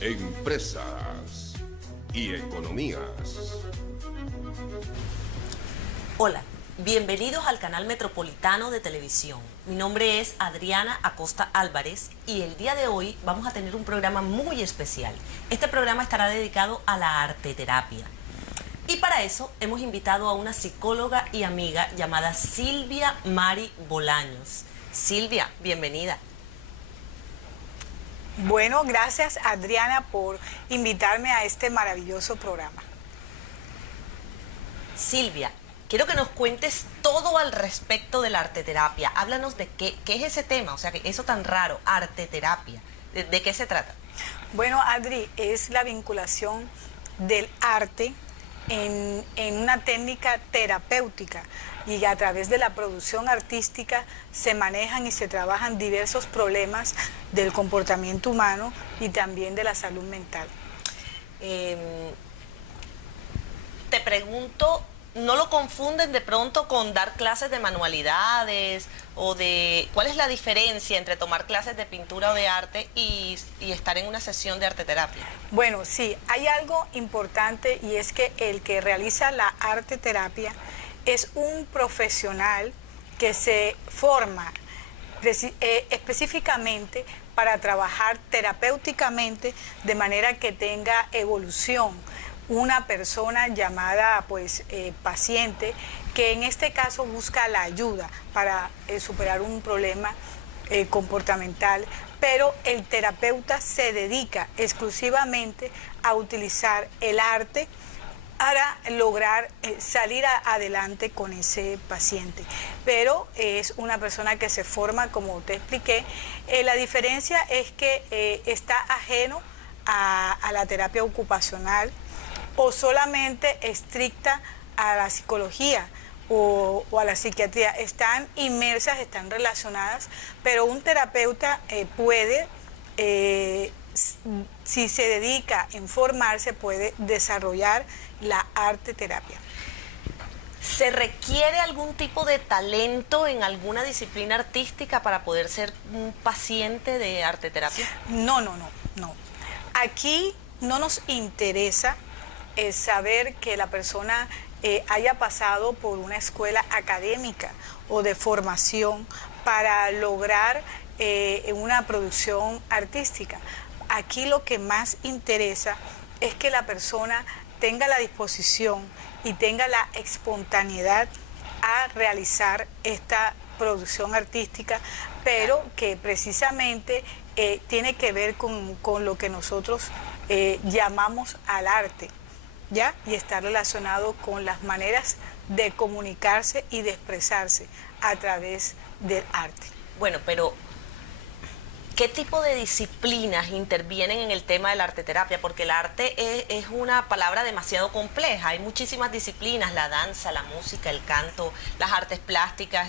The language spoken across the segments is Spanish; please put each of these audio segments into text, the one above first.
empresas y economías. Hola, bienvenidos al canal Metropolitano de Televisión. Mi nombre es Adriana Acosta Álvarez y el día de hoy vamos a tener un programa muy especial. Este programa estará dedicado a la arteterapia. Y para eso hemos invitado a una psicóloga y amiga llamada Silvia Mari Bolaños. Silvia, bienvenida. Bueno, gracias Adriana por invitarme a este maravilloso programa. Silvia, quiero que nos cuentes todo al respecto de la arteterapia. Háblanos de qué es ese tema, o sea, que eso tan raro, arteterapia. ¿De qué se trata? Bueno, Adri, es la vinculación del arte en una técnica terapéutica y a través de la producción artística se manejan y se trabajan diversos problemas del comportamiento humano y también de la salud mental. Te pregunto, ¿no lo confunden de pronto con dar clases de manualidades o de cuál es la diferencia entre tomar clases de pintura o de arte y estar en una sesión de arteterapia? Bueno, sí, hay algo importante y es que el que realiza la arteterapia es un profesional que se forma específicamente para trabajar terapéuticamente de manera que tenga evolución. Una persona llamada paciente que en este caso busca la ayuda para superar un problema comportamental, pero el terapeuta se dedica exclusivamente a utilizar el arte para lograr salir adelante con ese paciente. Pero es una persona que se forma, como te expliqué. La diferencia es que está ajeno a la terapia ocupacional o solamente estricta a la psicología o a la psiquiatría. Están inmersas, están relacionadas, pero un terapeuta puede, si se dedica a formarse, puede desarrollar la arteterapia. ¿Se requiere algún tipo de talento en alguna disciplina artística para poder ser un paciente de arteterapia? No. Aquí no nos interesa saber que la persona haya pasado por una escuela académica o de formación para lograr una producción artística. Aquí lo que más interesa es que la persona tenga la disposición y tenga la espontaneidad a realizar esta producción artística, pero que precisamente tiene que ver con lo que nosotros llamamos al arte, ¿ya? Y está relacionado con las maneras de comunicarse y de expresarse a través del arte. Bueno, pero ¿qué tipo de disciplinas intervienen en el tema de la arteterapia? Porque el arte es una palabra demasiado compleja. Hay muchísimas disciplinas, la danza, la música, el canto, las artes plásticas,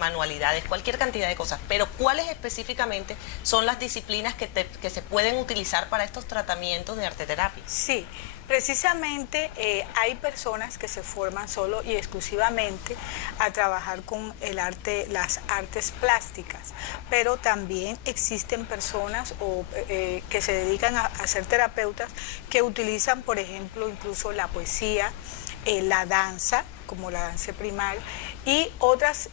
manualidades, cualquier cantidad de cosas. Pero ¿cuáles específicamente son las disciplinas que se pueden utilizar para estos tratamientos de arteterapia? Sí, precisamente hay personas que se forman solo y exclusivamente a trabajar con el arte, las artes plásticas, pero también existen personas que se dedican a ser terapeutas que utilizan, por ejemplo, incluso la poesía, la danza, como la danza primal, y otras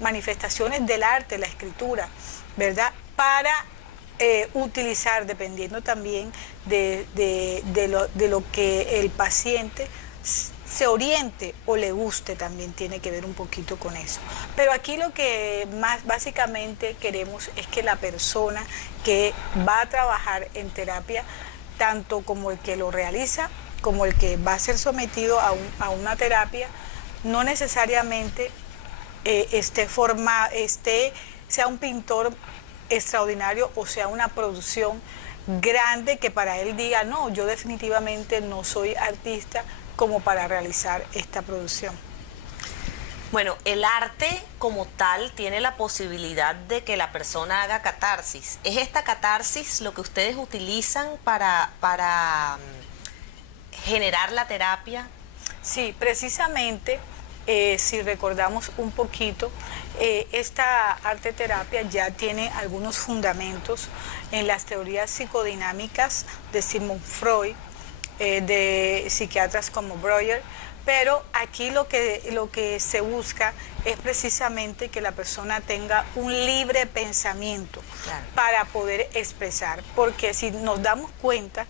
manifestaciones del arte, la escritura, ¿verdad? Para utilizar, dependiendo también de lo que el paciente se oriente o le guste, también tiene que ver un poquito con eso. Pero aquí lo que más básicamente queremos es que la persona que va a trabajar en terapia, tanto como el que lo realiza, como el que va a ser sometido a una terapia, no necesariamente sea un pintor extraordinario o sea una producción grande que para él diga, no, yo definitivamente no soy artista como para realizar esta producción. Bueno, el arte como tal tiene la posibilidad de que la persona haga catarsis. ¿Es esta catarsis lo que ustedes utilizan para generar la terapia? Sí, precisamente, si recordamos un poquito, esta arte terapia ya tiene algunos fundamentos en las teorías psicodinámicas de Sigmund Freud, de psiquiatras como Breuer, pero aquí lo que se busca es precisamente que la persona tenga un libre pensamiento, claro, para poder expresar, porque si nos damos cuenta,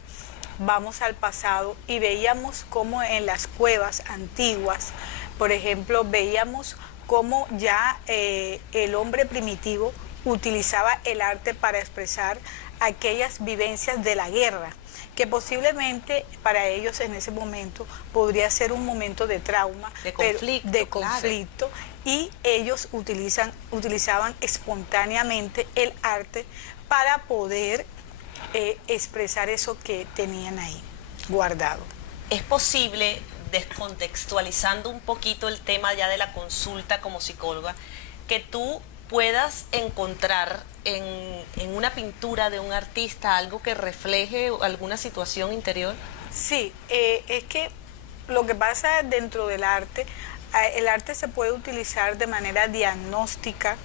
vamos al pasado y veíamos cómo en las cuevas antiguas, por ejemplo, veíamos cómo ya el hombre primitivo utilizaba el arte para expresar aquellas vivencias de la guerra, que posiblemente para ellos en ese momento podría ser un momento de trauma, de conflicto, claro, y ellos utilizaban espontáneamente el arte para poder expresar eso que tenían ahí guardado. ¿Es posible, descontextualizando un poquito el tema ya de la consulta como psicóloga, que tú puedas encontrar en una pintura de un artista algo que refleje alguna situación interior? Sí, es que lo que pasa dentro del arte, el arte se puede utilizar de manera diagnóstica,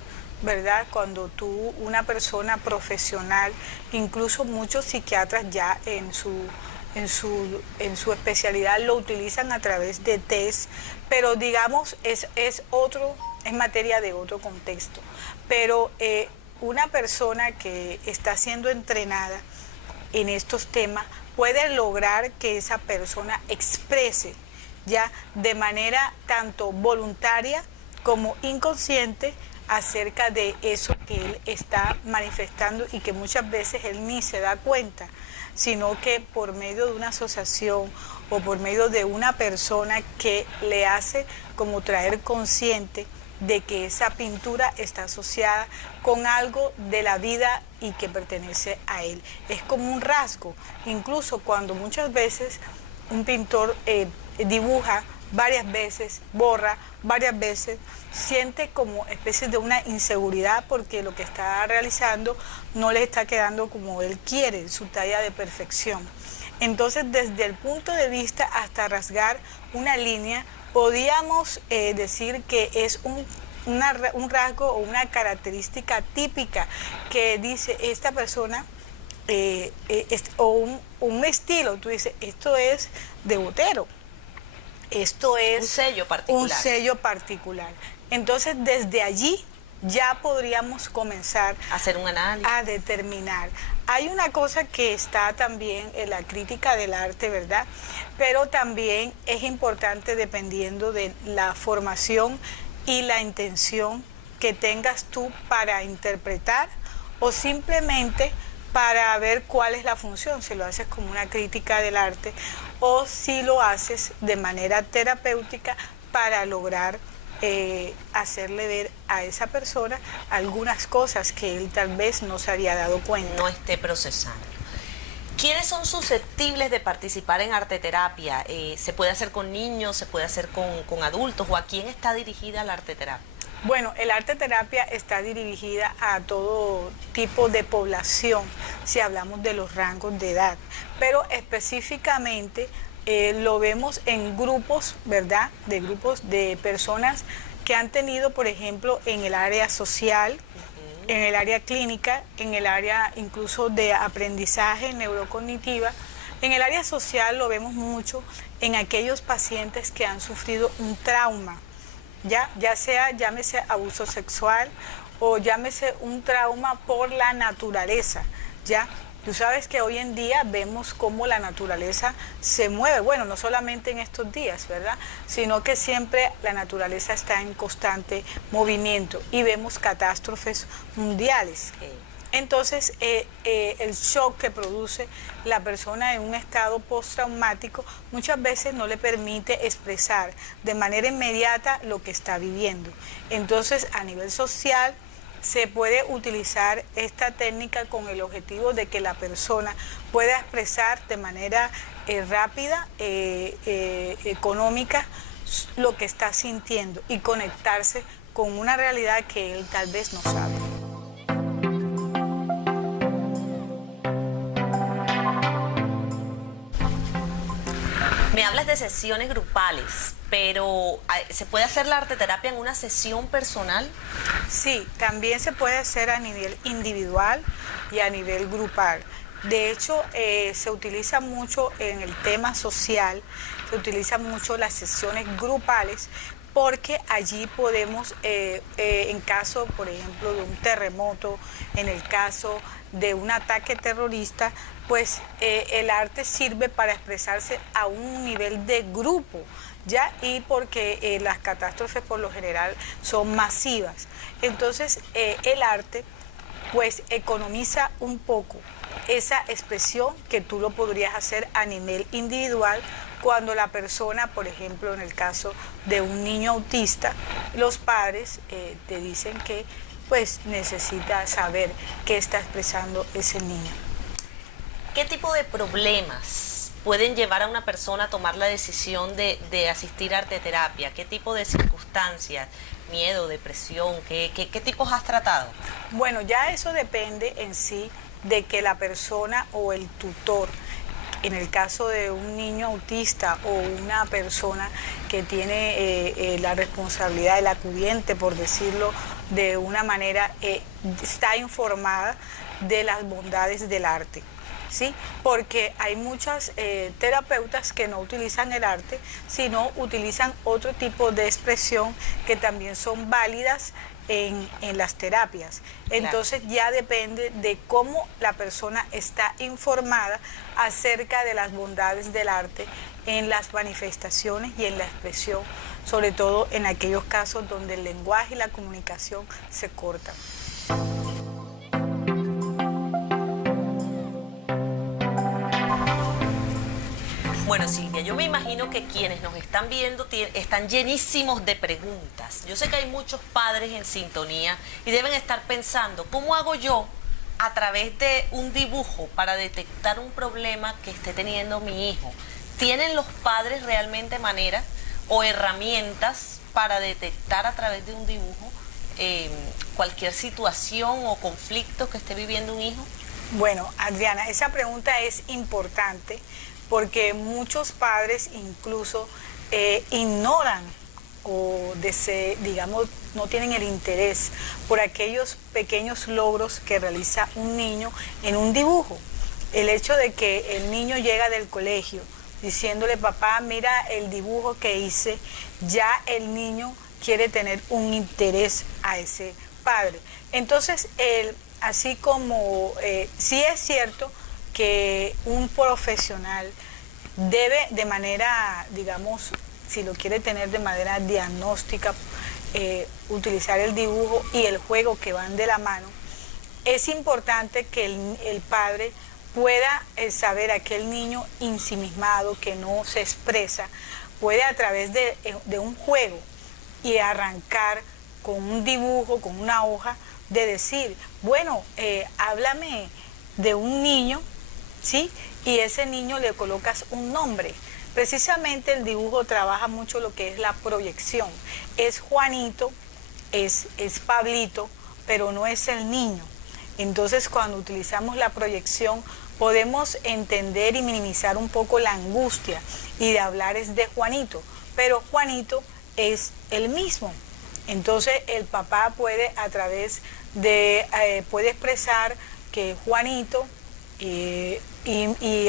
¿verdad? Cuando una persona profesional, incluso muchos psiquiatras ya en su especialidad lo utilizan a través de test, pero digamos es materia de otro contexto. Pero una persona que está siendo entrenada en estos temas puede lograr que esa persona exprese ya de manera tanto voluntaria como inconsciente acerca de eso que él está manifestando y que muchas veces él ni se da cuenta, sino que por medio de una asociación o por medio de una persona que le hace como traer consciente de que esa pintura está asociada con algo de la vida y que pertenece a él. Es como un rasgo, incluso cuando muchas veces un pintor dibuja varias veces, borra varias veces, siente como especie de una inseguridad porque lo que está realizando no le está quedando como él quiere, su talla de perfección. Entonces, desde el punto de vista hasta rasgar una línea, podíamos decir que es un rasgo o una característica típica que dice esta persona, o un estilo, tú dices, esto es de Botero. Esto es un sello particular. Un sello particular. Entonces, desde allí ya podríamos comenzar a hacer un análisis, a determinar. Hay una cosa que está también en la crítica del arte, ¿verdad? Pero también es importante dependiendo de la formación y la intención que tengas tú para interpretar o simplemente para ver cuál es la función, si lo haces como una crítica del arte o si lo haces de manera terapéutica para lograr hacerle ver a esa persona algunas cosas que él tal vez no se había dado cuenta. No esté procesando. ¿Quiénes son susceptibles de participar en arteterapia? ¿Se puede hacer con niños, se puede hacer con adultos o a quién está dirigida la arteterapia? Bueno, el arte terapia está dirigida a todo tipo de población, si hablamos de los rangos de edad, pero específicamente lo vemos en grupos, ¿verdad? De grupos de personas que han tenido, por ejemplo, en el área social, en el área clínica, en el área incluso de aprendizaje neurocognitiva. En el área social lo vemos mucho en aquellos pacientes que han sufrido un trauma, ya sea, llámese abuso sexual o llámese un trauma por la naturaleza, ¿ya? Tú sabes que hoy en día vemos cómo la naturaleza se mueve, bueno, no solamente en estos días, ¿verdad? Sino que siempre la naturaleza está en constante movimiento y vemos catástrofes mundiales. Entonces, el shock que produce la persona en un estado postraumático muchas veces no le permite expresar de manera inmediata lo que está viviendo. Entonces, a nivel social, se puede utilizar esta técnica con el objetivo de que la persona pueda expresar de manera rápida, económica, lo que está sintiendo y conectarse con una realidad que él tal vez no sabe. Me hablas de sesiones grupales, pero ¿se puede hacer la arteterapia en una sesión personal? Sí, también se puede hacer a nivel individual y a nivel grupal. De hecho, se utiliza mucho en el tema social, se utilizan mucho las sesiones grupales, porque allí podemos, en caso, por ejemplo, de un terremoto, en el caso de un ataque terrorista, pues el arte sirve para expresarse a un nivel de grupo, ¿ya? Y porque las catástrofes por lo general son masivas. Entonces, el arte pues economiza un poco esa expresión que tú lo podrías hacer a nivel individual cuando la persona, por ejemplo, en el caso de un niño autista, los padres te dicen que pues necesita saber qué está expresando ese niño. ¿Qué tipo de problemas pueden llevar a una persona a tomar la decisión de asistir a arteterapia? ¿Qué tipo de circunstancias? ¿Miedo, depresión? ¿Qué tipos has tratado? Bueno, ya eso depende en sí de que la persona o el tutor, en el caso de un niño autista o una persona que tiene la responsabilidad, el acudiente, por decirlo de una manera, está informada de las bondades del arte. ¿Sí? Porque hay muchas terapeutas que no utilizan el arte, sino utilizan otro tipo de expresión que también son válidas en las terapias. Entonces ya depende de cómo la persona está informada acerca de las bondades del arte en las manifestaciones y en la expresión, sobre todo en aquellos casos donde el lenguaje y la comunicación se cortan. Bueno, Silvia, yo me imagino que quienes nos están viendo están llenísimos de preguntas. Yo sé que hay muchos padres en sintonía y deben estar pensando, ¿cómo hago yo a través de un dibujo para detectar un problema que esté teniendo mi hijo? ¿Tienen los padres realmente manera o herramientas para detectar a través de un dibujo cualquier situación o conflicto que esté viviendo un hijo? Bueno, Adriana, esa pregunta es importante porque muchos padres incluso ignoran o digamos, no tienen el interés por aquellos pequeños logros que realiza un niño en un dibujo. El hecho de que el niño llega del colegio diciéndole, papá, mira el dibujo que hice, ya el niño quiere tener un interés a ese padre. Entonces, así como sí es cierto que un profesional debe de manera, digamos, si lo quiere tener de manera diagnóstica, utilizar el dibujo y el juego que van de la mano, es importante que el padre pueda saber aquel niño ensimismado que no se expresa, puede a través de un juego y arrancar con un dibujo, con una hoja, de decir, bueno, háblame de un niño, ¿sí? Y ese niño le colocas un nombre. Precisamente el dibujo trabaja mucho lo que es la proyección. Es Juanito, es Pablito, pero no es el niño. Entonces, cuando utilizamos la proyección, podemos entender y minimizar un poco la angustia y de hablar es de Juanito, pero Juanito es el mismo. Entonces, el papá puede a través de, puede expresar que Juanito y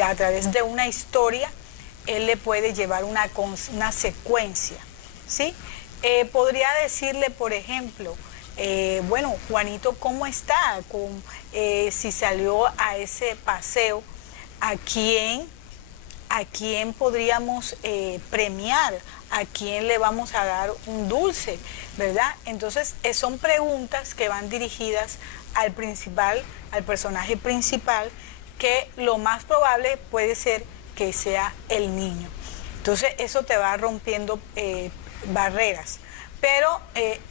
a través de una historia, él le puede llevar una secuencia, ¿sí? Podría decirle, por ejemplo, bueno, Juanito, ¿cómo está? Si salió a ese paseo, ¿a quién podríamos premiar? ¿A quién le vamos a dar un dulce? ¿Verdad? Entonces, son preguntas que van dirigidas al personaje principal, que lo más probable puede ser que sea el niño. Entonces, eso te va rompiendo barreras. Pero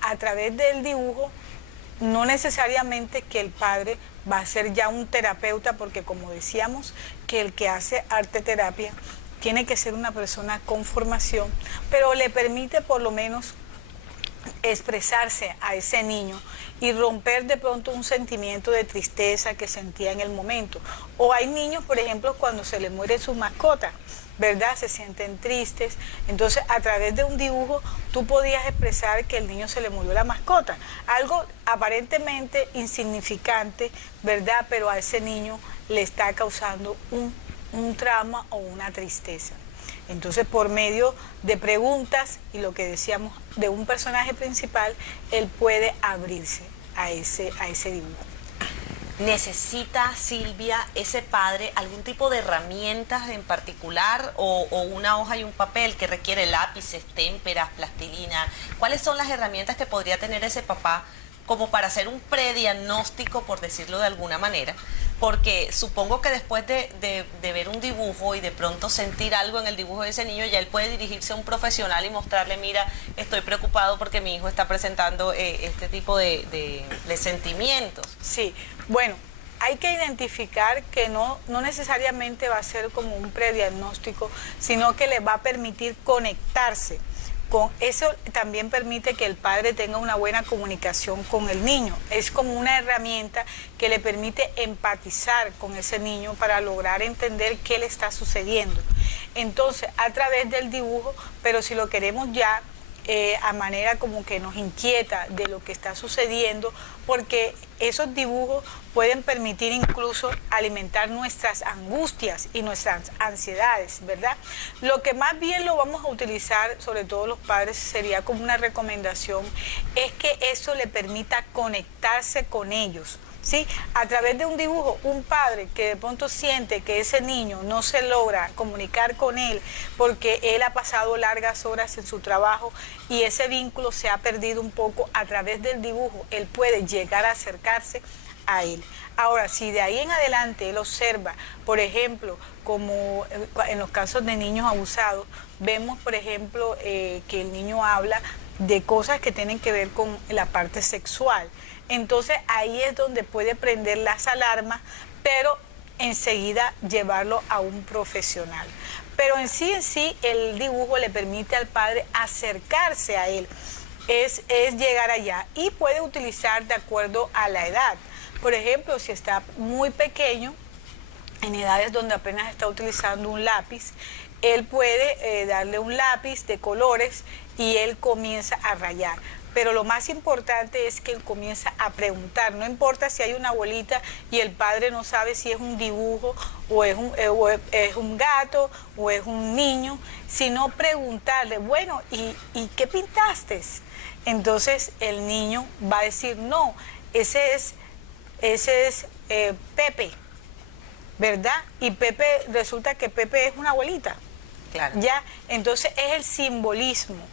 a través del dibujo, no necesariamente que el padre va a ser ya un terapeuta, porque como decíamos, que el que hace arteterapia tiene que ser una persona con formación, pero le permite por lo menos expresarse a ese niño y romper de pronto un sentimiento de tristeza que sentía en el momento. O hay niños, por ejemplo, cuando se les muere su mascota, ¿verdad? Se sienten tristes. Entonces, a través de un dibujo, tú podías expresar que el niño se le murió la mascota. Algo aparentemente insignificante, ¿verdad? Pero a ese niño le está causando un trauma o una tristeza. Entonces, por medio de preguntas y lo que decíamos de un personaje principal, él puede abrirse a ese dibujo. ¿Necesita, Silvia, ese padre algún tipo de herramientas en particular o una hoja y un papel que requiere lápices, témperas, plastilina? ¿Cuáles son las herramientas que podría tener ese papá como para hacer un prediagnóstico, por decirlo de alguna manera? Porque supongo que después de ver un dibujo y de pronto sentir algo en el dibujo de ese niño, ya él puede dirigirse a un profesional y mostrarle, mira, estoy preocupado porque mi hijo está presentando este tipo de sentimientos. Sí, bueno, hay que identificar que no necesariamente va a ser como un prediagnóstico, sino que le va a permitir conectarse. Con eso también permite que el padre tenga una buena comunicación con el niño. Es como una herramienta que le permite empatizar con ese niño para lograr entender qué le está sucediendo. Entonces, a través del dibujo, pero si lo queremos ya a manera como que nos inquieta de lo que está sucediendo, porque esos dibujos pueden permitir incluso alimentar nuestras angustias y nuestras ansiedades, ¿verdad? Lo que más bien lo vamos a utilizar, sobre todo los padres, sería como una recomendación, es que eso le permita conectarse con ellos. ¿Sí? A través de un dibujo, un padre que de pronto siente que ese niño no se logra comunicar con él porque él ha pasado largas horas en su trabajo y ese vínculo se ha perdido un poco, a través del dibujo él puede llegar a acercarse a él. Ahora, si de ahí en adelante él observa, por ejemplo, como en los casos de niños abusados, vemos, por ejemplo, que el niño habla de cosas que tienen que ver con la parte sexual. Entonces ahí es donde puede prender las alarmas, pero enseguida llevarlo a un profesional. Pero en sí el dibujo le permite al padre acercarse a él, es llegar allá, y puede utilizar de acuerdo a la edad. Por ejemplo, si está muy pequeño, en edades donde apenas está utilizando un lápiz, él puede darle un lápiz de colores y él comienza a rayar. Pero lo más importante es que él comienza a preguntar. No importa si hay una bolita y el padre no sabe si es un dibujo o es un gato o es un niño, sino preguntarle, bueno, ¿y qué pintaste? Entonces el niño va a decir, no, ese es Pepe, ¿verdad? Y Pepe, resulta que Pepe es una abuelita. Claro. Ya, entonces es el simbolismo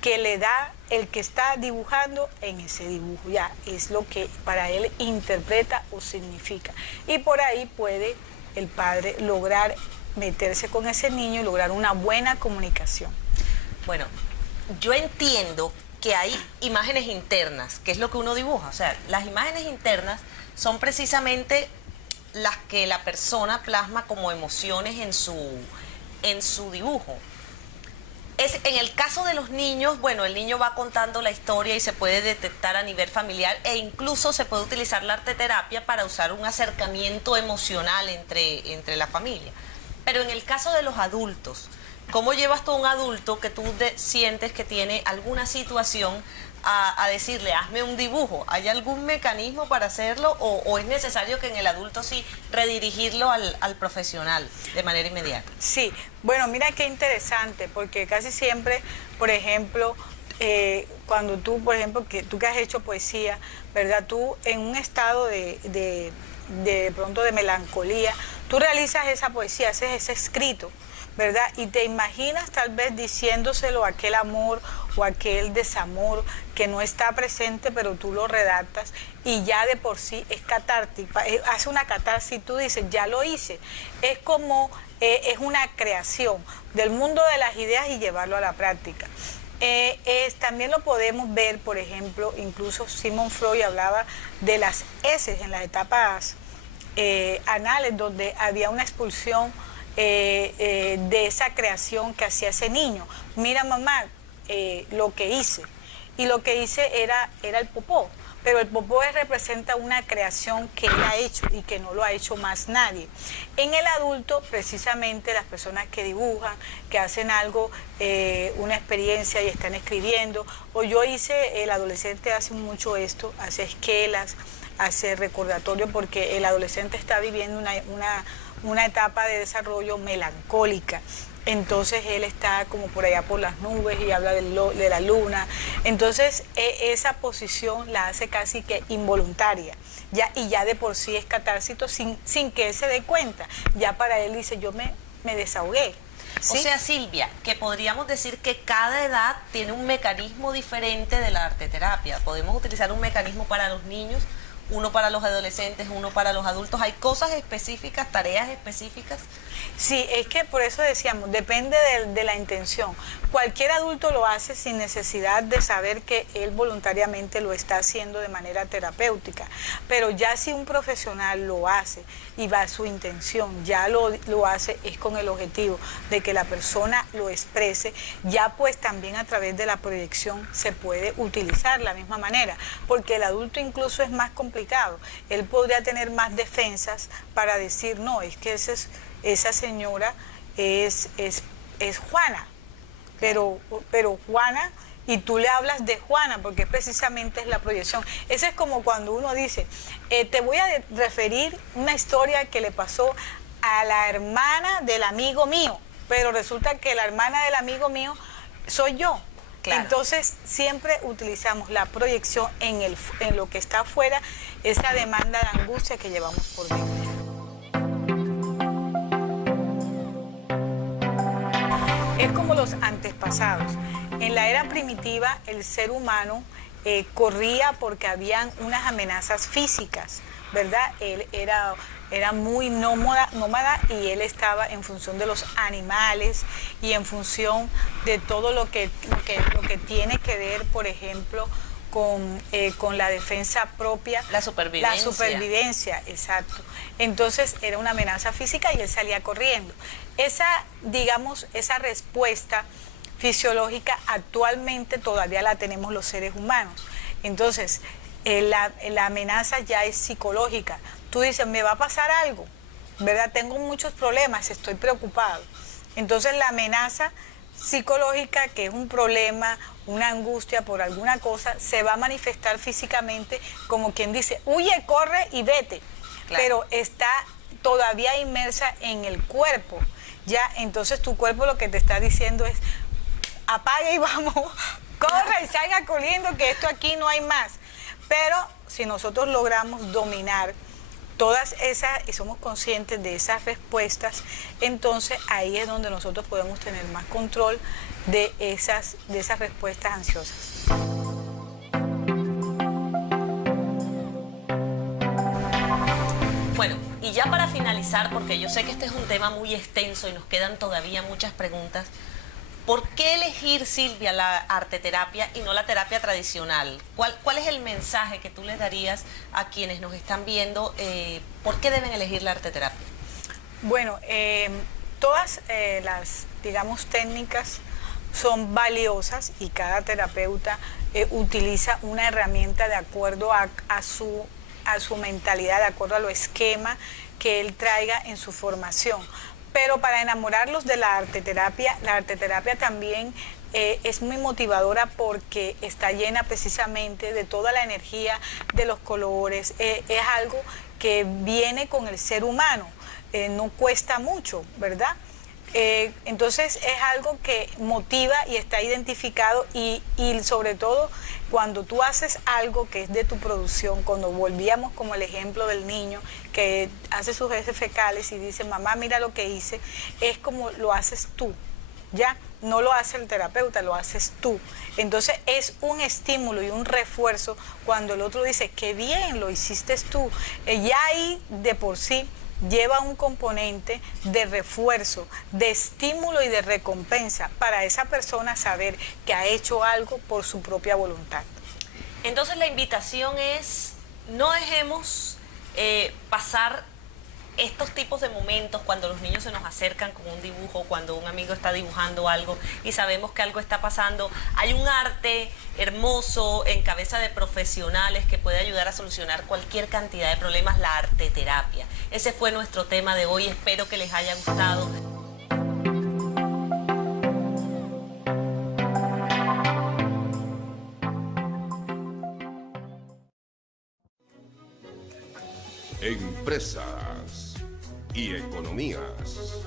que le da el que está dibujando en ese dibujo, ya es lo que para él interpreta o significa. Y por ahí puede el padre lograr meterse con ese niño y lograr una buena comunicación. Bueno, yo entiendo que hay imágenes internas, que es lo que uno dibuja. O sea, las imágenes internas son precisamente las que la persona plasma como emociones en su dibujo. En el caso de los niños, bueno, el niño va contando la historia y se puede detectar a nivel familiar, e incluso se puede utilizar la arteterapia para usar un acercamiento emocional entre la familia. Pero en el caso de los adultos, ¿cómo llevas tú a un adulto que tú sientes que tiene alguna situación a decirle, hazme un dibujo? ¿Hay algún mecanismo para hacerlo o es necesario que en el adulto sí redirigirlo al profesional de manera inmediata? Sí, bueno, mira qué interesante, porque casi siempre, por ejemplo, cuando tú, por ejemplo, tú que has hecho poesía, ¿verdad? Tú en un estado de pronto de melancolía, tú realizas esa poesía, haces ese escrito, ¿verdad? Y te imaginas tal vez diciéndoselo a aquel amor o aquel desamor que no está presente, pero tú lo redactas y ya de por sí es catártico, hace una catarsis, tú dices, ya lo hice. Es como, es una creación del mundo de las ideas y llevarlo a la práctica. También lo podemos ver, por ejemplo, incluso Sigmund Freud hablaba de las heces en las etapas anales, donde había una expulsión de esa creación que hacía ese niño. Mira, mamá, lo que hice. y lo que hice era el popó. Pero el popó representa una creación que él ha hecho y que no lo ha hecho más nadie. En el adulto, precisamente las personas que dibujan, que hacen algo, una experiencia y están escribiendo, o yo hice, el adolescente hace mucho esto, hace esquelas, hace recordatorio, porque el adolescente está viviendo una etapa de desarrollo melancólica. Entonces él está como por allá por las nubes y habla de la luna. Entonces esa posición la hace casi que involuntaria, ya, y ya de por sí es catársico sin que él se dé cuenta. Ya para él dice, yo me desahogué. ¿Sí? O sea, Silvia, que podríamos decir que cada edad tiene un mecanismo diferente de la arteterapia. Podemos utilizar un mecanismo para los niños, uno para los adolescentes, uno para los adultos. ¿Hay cosas específicas, tareas específicas? Sí, es que por eso decíamos, depende de la intención. Cualquier adulto lo hace sin necesidad de saber que él voluntariamente lo está haciendo de manera terapéutica. Pero ya si un profesional lo hace y va a su intención, ya lo hace, es con el objetivo de que la persona lo exprese, ya pues también a través de la proyección se puede utilizar la misma manera, porque el adulto incluso es más complicado. Él podría tener más defensas para decir, no, es que esa señora es Juana, pero Juana, y tú le hablas de Juana, porque precisamente es la proyección. Eso es como cuando uno dice, te voy a referir una historia que le pasó a la hermana del amigo mío, pero resulta que la hermana del amigo mío soy yo. Claro. Entonces siempre utilizamos la proyección en lo que está afuera, esa demanda de angustia que llevamos por dentro. Es como los antepasados. En la era primitiva el ser humano corría porque habían unas amenazas físicas, ¿verdad? Él era muy nómada y él estaba en función de los animales y en función de todo lo que tiene que ver, por ejemplo, con la defensa propia. La supervivencia. La supervivencia, exacto. Entonces era una amenaza física y él salía corriendo. Esa respuesta fisiológica actualmente todavía la tenemos los seres humanos. Entonces, la amenaza ya es psicológica. Tú dices, me va a pasar algo, ¿verdad? Tengo muchos problemas, estoy preocupado. Entonces la amenaza psicológica, que es un problema, una angustia por alguna cosa, se va a manifestar físicamente como quien dice, huye, corre y vete. Claro. Pero está todavía inmersa en el cuerpo, ¿ya? Entonces tu cuerpo lo que te está diciendo es, apaga y vamos, corre y salga corriendo, que esto aquí no hay más. Pero si nosotros logramos dominar todas esas y somos conscientes de esas respuestas, entonces ahí es donde nosotros podemos tener más control de esas respuestas ansiosas. Bueno, y ya para finalizar, porque yo sé que este es un tema muy extenso y nos quedan todavía muchas preguntas, ¿por qué elegir, Silvia, la arteterapia y no la terapia tradicional? ¿Cuál es el mensaje que tú les darías a quienes nos están viendo? ¿Por qué deben elegir la arteterapia? Bueno, todas las, digamos, técnicas son valiosas y cada terapeuta utiliza una herramienta de acuerdo a su mentalidad, de acuerdo a lo esquema que él traiga en su formación. Pero para enamorarlos de la arteterapia también es muy motivadora porque está llena precisamente de toda la energía, de los colores. Es algo que viene con el ser humano, no cuesta mucho, ¿verdad? Entonces es algo que motiva y está identificado y sobre todo cuando tú haces algo que es de tu producción, cuando volvíamos como el ejemplo del niño que hace sus heces fecales y dice, mamá, mira lo que hice, es como lo haces tú, ¿ya? No lo hace el terapeuta, lo haces tú. Entonces es un estímulo y un refuerzo cuando el otro dice, qué bien, lo hiciste tú. Ya ahí de por sí lleva un componente de refuerzo, de estímulo y de recompensa para esa persona saber que ha hecho algo por su propia voluntad. Entonces la invitación es, no dejemos pasar estos tipos de momentos, cuando los niños se nos acercan con un dibujo, cuando un amigo está dibujando algo y sabemos que algo está pasando, hay un arte hermoso en cabeza de profesionales que puede ayudar a solucionar cualquier cantidad de problemas, la arteterapia. Ese fue nuestro tema de hoy, espero que les haya gustado. Empresas y economías.